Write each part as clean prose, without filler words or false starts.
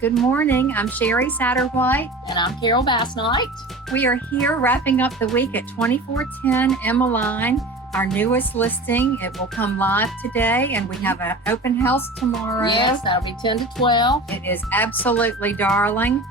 Good morning. I'm Sherry Satterwhite. And I'm Carol Bassnight. We are here wrapping up the week at 2410 Emeline, our newest listing. It will come live today, and we have an open house tomorrow. Yes, that'll be 10 to 12. It is absolutely darling.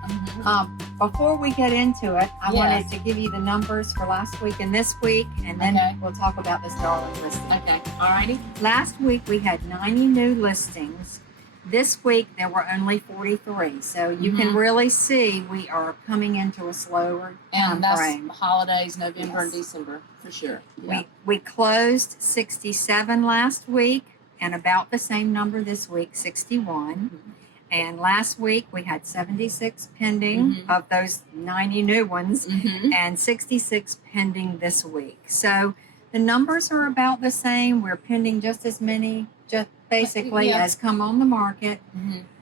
Before we get into it, I wanted to give you the numbers for last week and this week, and then we'll talk about this darling listing. Okay, alrighty. Last week we had 90 new listings. This week there were only 43, so you can really see we are coming into a slower And time frame. that's holidays, November and December, for sure. Yeah. We closed 67 last week, and about the same number this week, 61. And last week we had 76 pending of those 90 new ones, and 66 pending this week. So the numbers are about the same. We're pending just as many, just basically as come on the market,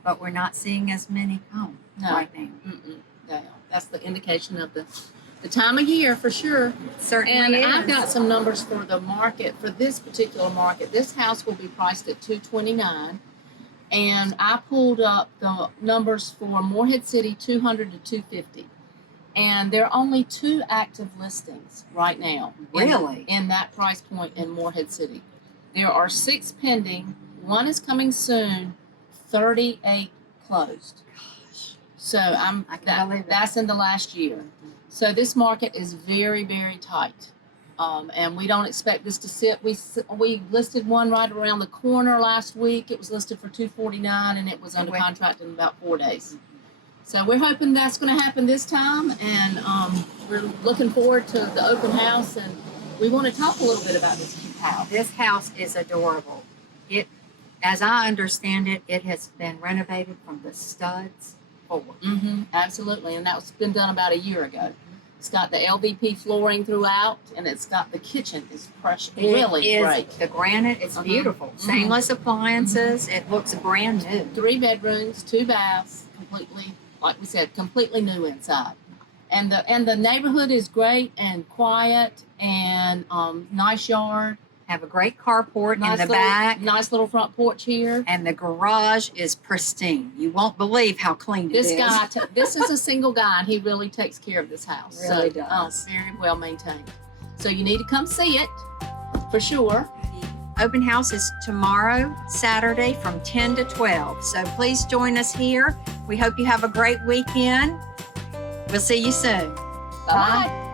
but we're not seeing as many come right now. No, that's the indication of the time of year for sure. Certainly And I've got some numbers for the market, for this particular market. This house will be priced at $229, and I pulled up the numbers for Morehead City, 200 to 250. And there are only 2 active listings right now. Really? In that price point in Morehead City. There are 6 pending. 1 is coming soon. 38 closed. So that's in the last year. So this market is very, very tight. And we don't expect this to sit. We listed one right around the corner last week. It was listed for $249, and it was under contract in about 4 days. So we're hoping that's going to happen this time, and we're looking forward to the open house, and we want to talk a little bit about this cute house. This house is adorable. It, as I understand it, it has been renovated from the studs forward. Absolutely, and that's been done about a year ago. It's got the LVP flooring throughout, and it's got the kitchen is fresh, really great. The granite, it's beautiful. Stainless appliances. It looks brand new. 3 bedrooms, 2 baths, completely, like we said, completely new inside. And the neighborhood is great and quiet, and nice yard. Have a great carport in the back. Nice little front porch here. And the garage is pristine. You won't believe how clean it is. This is a single guy, and he really takes care of this house. Really does. Very well maintained. So you need to come see it, for sure. The open house is tomorrow, Saturday, from 10 to 12. So please join us here. We hope you have a great weekend. We'll see you soon. Bye-bye.